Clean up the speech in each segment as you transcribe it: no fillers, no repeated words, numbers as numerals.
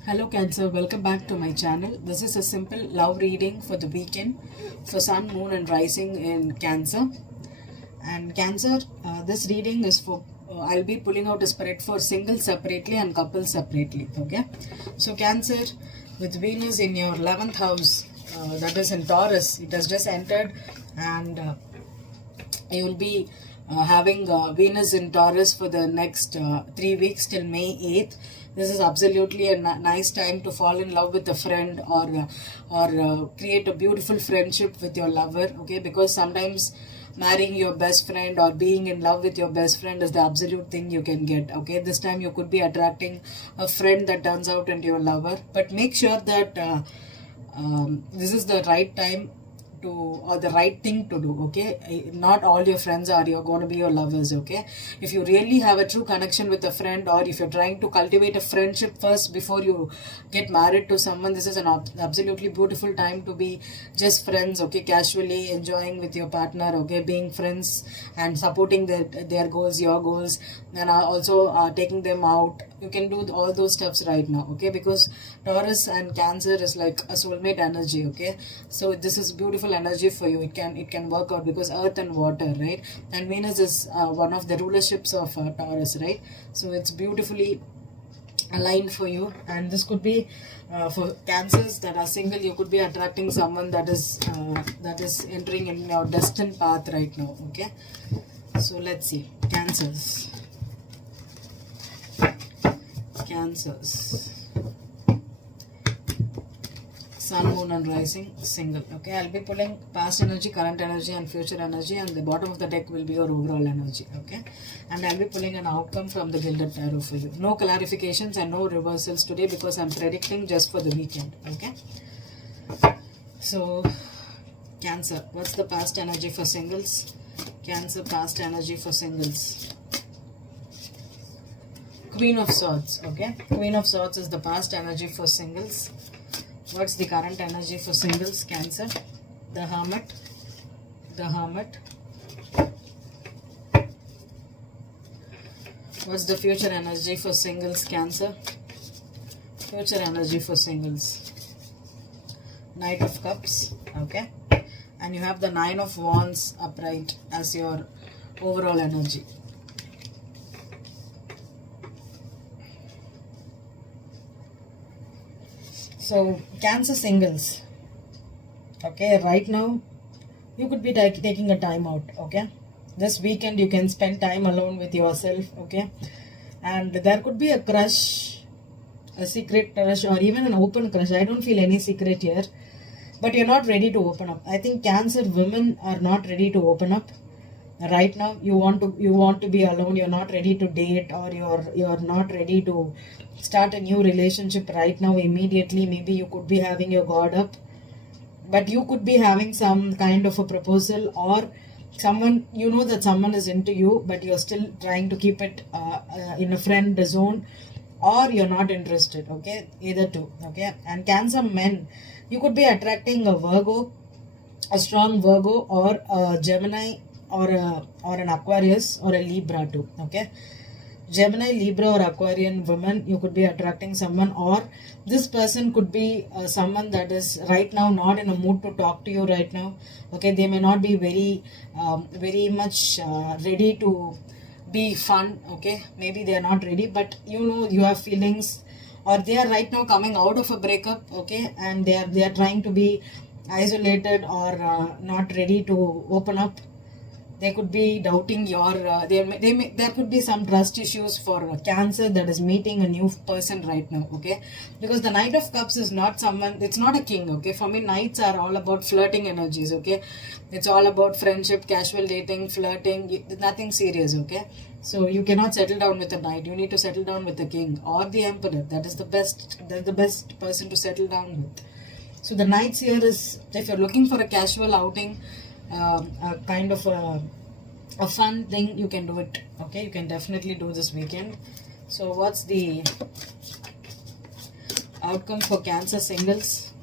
Hello Cancer, welcome back to my channel. This is a simple love reading for the weekend for Sun, Moon and Rising in Cancer. And Cancer, this reading is for, I'll be pulling out a spread for singles separately and couples separately, okay? So Cancer, with Venus in your 11th house, that is in Taurus, it has just entered, and you will be having Venus in Taurus for the next 3 weeks till May 8th. This is absolutely a nice time to fall in love with a friend, or create a beautiful friendship with your lover, okay? Because sometimes marrying your best friend or being in love with your best friend is the absolute thing you can get, okay? This time you could be attracting a friend that turns out into your lover, but make sure that this is the right time to, or the right thing to do, okay? Not all your friends are going to be your lovers, okay? If you really have a true connection with a friend, or if you're trying to cultivate a friendship first before you get married to someone, this is an absolutely beautiful time to be just friends, okay? Casually enjoying with your partner, okay? Being friends and supporting their goals, your goals, and also taking them out. You can do all those stuffs right now, okay? Because Taurus and Cancer is like a soulmate energy, okay? So this is beautiful energy for you. It can work out because earth and water, right? And Venus is one of the rulerships of Taurus, right? So it's beautifully aligned for you, and this could be for Cancers that are single. You could be attracting someone that is entering in your destined path right now, okay? So let's see. Cancers. Sun, Moon and Rising, single. Okay, I'll be pulling past energy, current energy and future energy, and the bottom of the deck will be your overall energy, okay? And I'll be pulling an outcome from the Gilded Tarot for you. No clarifications and no reversals today because I'm predicting just for the weekend, okay? So, Cancer, what's the past energy for singles? Cancer, past energy for singles. Queen of Swords, okay? Queen of Swords is the past energy for singles. What's the current energy for singles, Cancer? The Hermit. The Hermit. What's the future energy for singles, Cancer? Future energy for singles. Knight of Cups, okay? And you have the Nine of Wands upright as your overall energy. So, Cancer singles, okay, right now, you could be taking a time out, okay? This weekend, you can spend time alone with yourself, okay? And there could be a crush, a secret crush, or even an open crush. I don't feel any secret here, but you're not ready to open up. I think Cancer women are not ready to open up. Right now, you want to be alone. You're not ready to date, or you're not ready to start a new relationship right now immediately. Maybe you could be having your guard up, but you could be having some kind of a proposal, or someone, you know that someone is into you, but you're still trying to keep it in a friend zone, or you're not interested, okay? Either two, okay? And Cancer men, you could be attracting a Virgo, a strong Virgo, or a Gemini, or an Aquarius, or a Libra too, okay? Gemini, Libra or Aquarian woman, you could be attracting someone, or this person could be someone that is right now not in a mood to talk to you right now, okay? They may not be very much ready to be fun, okay? Maybe they are not ready, but you know you have feelings, or they are right now coming out of a breakup, okay? And they are trying to be isolated, or not ready to open up. They could be doubting your, there could be some trust issues for Cancer that is meeting a new person right now, okay? Because the Knight of Cups is not someone, it's not a king, okay? For me, Knights are all about flirting energies, okay? It's all about friendship, casual dating, flirting, nothing serious, okay? So you cannot settle down with a Knight. You need to settle down with the King or the Emperor. That's the best person to settle down with. So the Knights here is, if you're looking for a casual outing, a kind of a fun thing, you can do it, okay? You can definitely do this weekend. So what's the outcome for Cancer singles?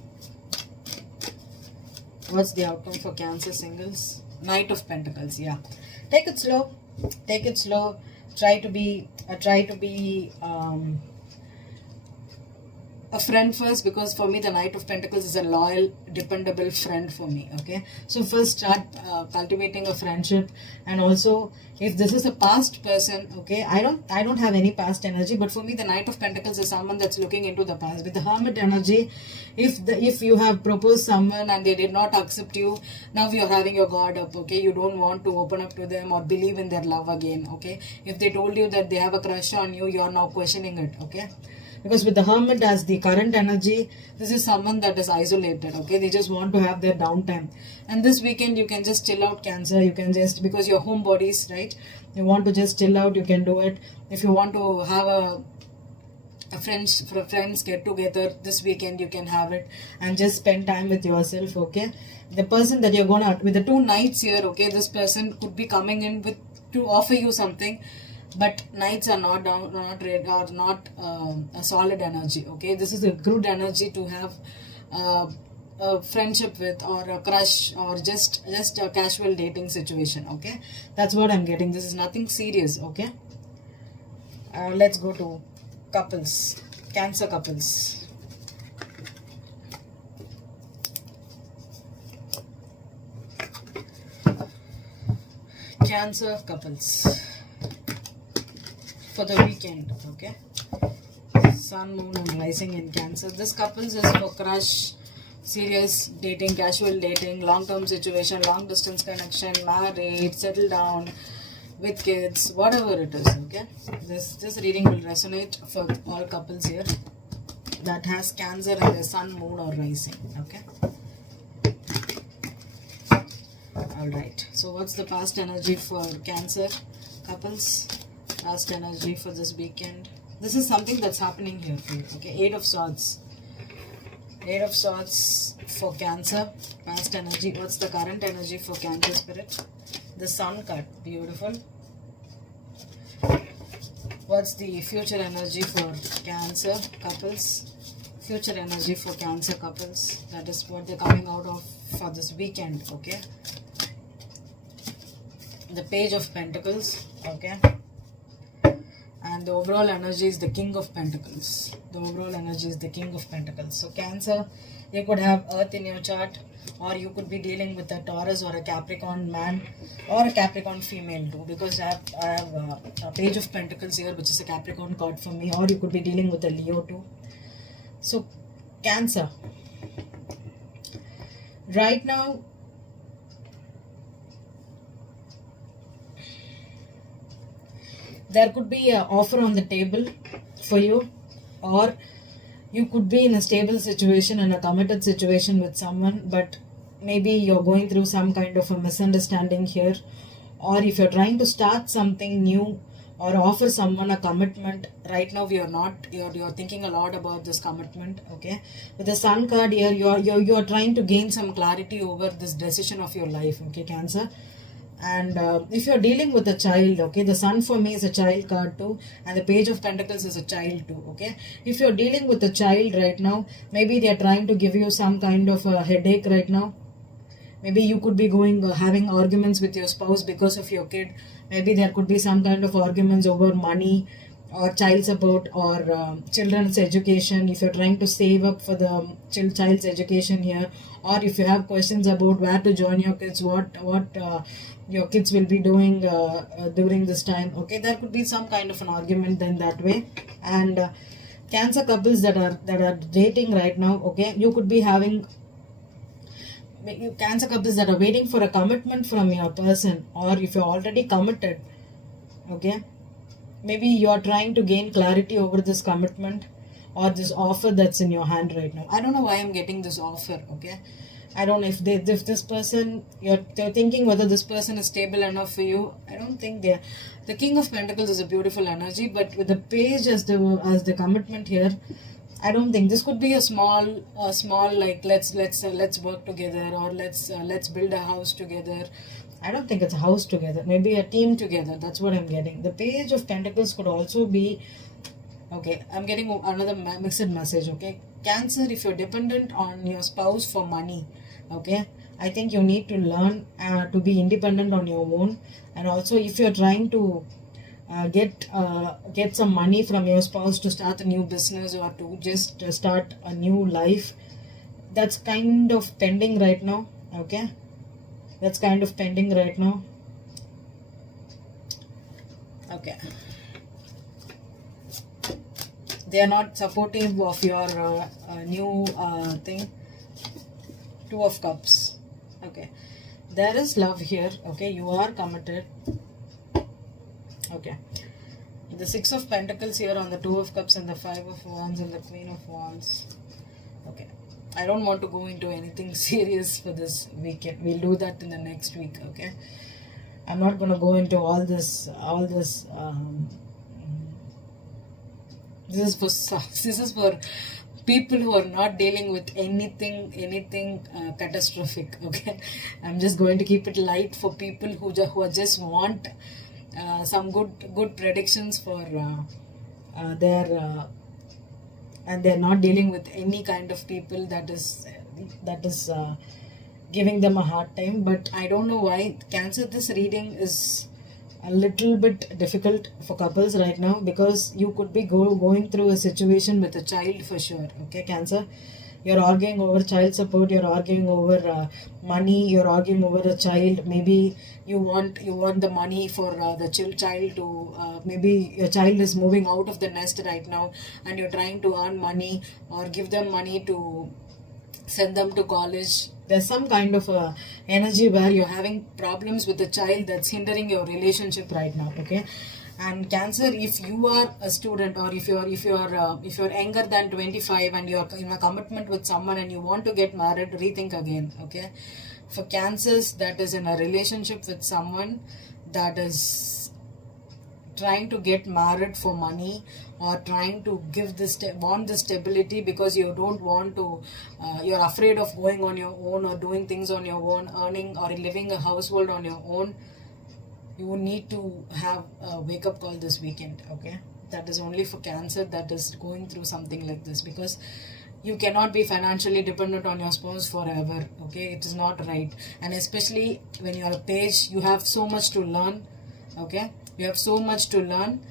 What's the outcome for Cancer singles? Knight of Pentacles, yeah. Take it slow. Take it slow. Try to be a friend first, because for me the Knight of Pentacles is a loyal, dependable friend for me. Okay, so first start cultivating a friendship. And also, if this is a past person, okay, I don't have any past energy, but for me the Knight of Pentacles is someone that's looking into the past. With the Hermit energy, if you have proposed someone and they did not accept you, now you're having your guard up. Okay, you don't want to open up to them or believe in their love again. Okay, if they told you that they have a crush on you, you're now questioning it. Okay, because with the Hermit as the current energy, this is someone that is isolated. Okay, they just want to have their downtime. And this weekend you can just chill out, Cancer. You can just, because you're homebodies, right, you want to just chill out, you can do it. If you want to have a friends get together this weekend, you can have it and just spend time with yourself. Okay, the person that you're gonna, with the two knights here, okay, this person could be coming in with to offer you something, but knights are not down, not red, or not a solid energy. Okay, this is a good energy to have a friendship with, or a crush, or just a casual dating situation. Okay, that's what I'm getting. This is nothing serious. Okay, let's go to couples, Cancer couples. Cancer couples for the weekend. Okay, Sun, Moon and Rising in Cancer. This couples is for crush, serious dating, casual dating, long-term situation, long distance connection, married, settle down with kids, whatever it is. Okay, this reading will resonate for all couples here that has Cancer in their Sun, Moon or Rising. Okay, all right, so what's the past energy for Cancer couples? Past energy for this weekend. This is something that's happening here for you. Okay, Eight of Swords. Eight of Swords for Cancer. Past energy. What's the current energy for Cancer spirit? The Sun card. Beautiful. What's the future energy for Cancer couples? Future energy for Cancer couples. That is what they're coming out of for this weekend. Okay. The Page of Pentacles. Okay. And the overall energy is the King of Pentacles. The overall energy is the King of Pentacles. So Cancer, you could have Earth in your chart, or you could be dealing with a Taurus or a Capricorn man or a Capricorn female too, because I have a Page of Pentacles here, which is a Capricorn card for me, or you could be dealing with a Leo too. So Cancer, right now, there could be an offer on the table for you, or you could be in a stable situation, in a committed situation with someone, but maybe you're going through some kind of a misunderstanding here. Or if you're trying to start something new or offer someone a commitment, right now you're thinking a lot about this commitment. Okay, with the Sun card here, you're trying to gain some clarity over this decision of your life. Okay, Cancer. And if you're dealing with a child, okay, the Sun for me is a child card too, and the Page of Pentacles is a child too. Okay, if you're dealing with a child right now, maybe they're trying to give you some kind of a headache right now. Maybe you could be having arguments with your spouse because of your kid. Maybe there could be some kind of arguments over money or child support, or children's education. If you're trying to save up for the child's education here, or if you have questions about where to join your kids, what your kids will be doing during this time. Okay, there could be some kind of an argument then that way. And Cancer couples that are dating right now, okay, you could be having Cancer couples that are waiting for a commitment from your person, or if you're already committed, okay, maybe you're trying to gain clarity over this commitment or this offer that's in your hand right now. I don't know why I'm getting this offer. Okay, I don't know if this person, they're thinking whether this person is stable enough for you. I don't think they're. The King of Pentacles is a beautiful energy, but with the Page as the commitment here, I don't think this could be a small like let's work together, or let's build a house together. I don't think it's a house together. Maybe a team together. That's what I'm getting. The Page of Pentacles could also be. Okay, I'm getting another mixed message. Okay, Cancer, if you're dependent on your spouse for money, okay, I think you need to learn to be independent on your own. And also, if you're trying to get some money from your spouse to start a new business or to just start a new life. That's kind of pending right now. Okay, that's kind of pending right now. Okay, they are not supportive of your new thing. Two of Cups. Okay, there is love here. Okay, you are committed. Okay, the Six of Pentacles here on the Two of Cups and the Five of Wands and the Queen of Wands. Okay, I don't want to go into anything serious for this weekend. We'll do that in the next week. Okay, I'm not going to go into all this this is for people who are not dealing with anything catastrophic. Okay, I'm just going to keep it light for people who just want some good predictions for their and they're not dealing with any kind of people that is giving them a hard time. But I don't know why, Cancer, this reading is a little bit difficult for couples right now, because you could be going through a situation with a child for sure. Okay, Cancer, you're arguing over child support, you're arguing over money, you're arguing over a child. Maybe you want the money for the child to maybe your child is moving out of the nest right now and you're trying to earn money or give them money to send them to college. There's some kind of energy where you're having problems with the child that's hindering your relationship right now. Okay, and Cancer, if you are a student or if you're younger than 25 and you're in a commitment with someone and you want to get married, rethink again. Okay, for Cancers that is in a relationship with someone that is trying to get married for money or trying to want the stability because you don't want to you're afraid of going on your own or doing things on your own, earning or living a household on your own, you need to have a wake-up call this weekend. Okay, that is only for Cancer that is going through something like this, because you cannot be financially dependent on your spouse forever. Okay, it is not right. And especially when you're a page, you have so much to learn. Okay, you have so much to learn,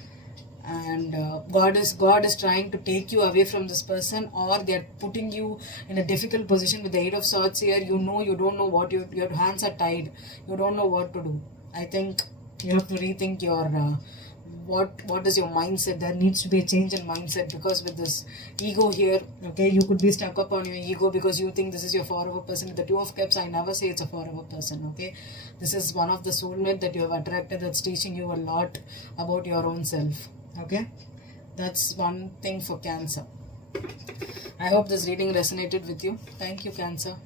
and God is trying to take you away from this person, or they're putting you in a difficult position with the Eight of Swords here. You don't know what your hands are tied, you don't know what to do. I think you have to rethink your what is your mindset. There needs to be a change in mindset, because with this ego here, okay, you could be stuck up on your ego because you think this is your forever person. The Two of Cups, I never say it's a forever person. Okay, this is one of the soulmate that you have attracted that's teaching you a lot about your own self. Okay, that's one thing for Cancer. I hope this reading resonated with you. Thank you, Cancer.